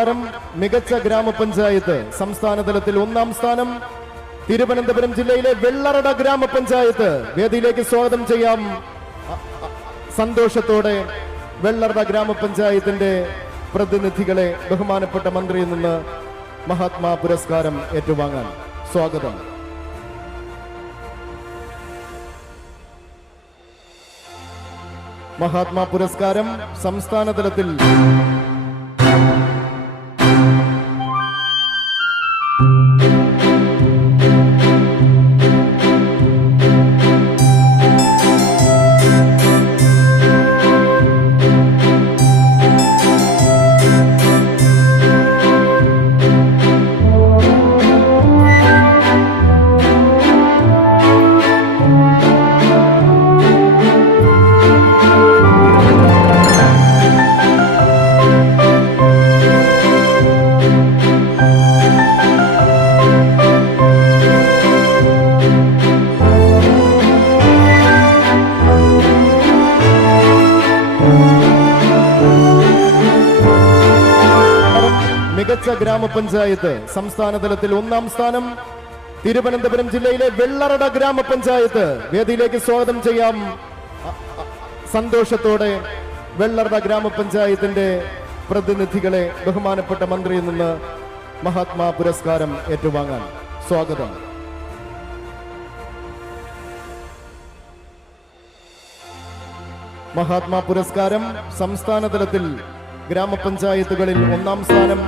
മികച്ച ഗ്രാമപഞ്ചായത്ത് സംസ്ഥാന തലത്തിൽ 1ാം സ്ഥാനം തിരുവനന്തപുരം ജില്ലയിലെ വെള്ളറട ഗ്രാമപഞ്ചായത്ത് വേദിയിലേക്ക് സ്വാഗതം ചെയ്യാം. സന്തോഷത്തോടെ വെള്ളറട ഗ്രാമപഞ്ചായത്തിന്റെ പ്രതിനിധികളെ ബഹുമാനപ്പെട്ട മന്ത്രിയിൽ നിന്ന് മഹാത്മാ പുരസ്കാരം ഏറ്റുവാങ്ങാൻ സ്വാഗതം. മഹാത്മാ പുരസ്കാരം സംസ്ഥാന തലത്തിൽ മികച്ച ഗ്രാമപഞ്ചായത്ത് സംസ്ഥാന തലത്തിൽ 1ാം സ്ഥാനം തിരുവനന്തപുരം ജില്ലയിലെ വെള്ളറട ഗ്രാമപഞ്ചായത്ത് വേദിയിലേക്ക് സ്വാഗതം ചെയ്യാം. സന്തോഷത്തോടെ വെള്ളറട ഗ്രാമപഞ്ചായത്തിന്റെ പ്രതിനിധികളെ ബഹുമാനപ്പെട്ട മന്ത്രിയിൽ നിന്ന് മഹാത്മാ പുരസ്കാരം ഏറ്റുവാങ്ങാൻ സ്വാഗതം. മഹാത്മാ പുരസ്കാരം സംസ്ഥാന തലത്തിൽ ഗ്രാമപഞ്ചായത്തുകളിൽ 1ാം സ്ഥാനം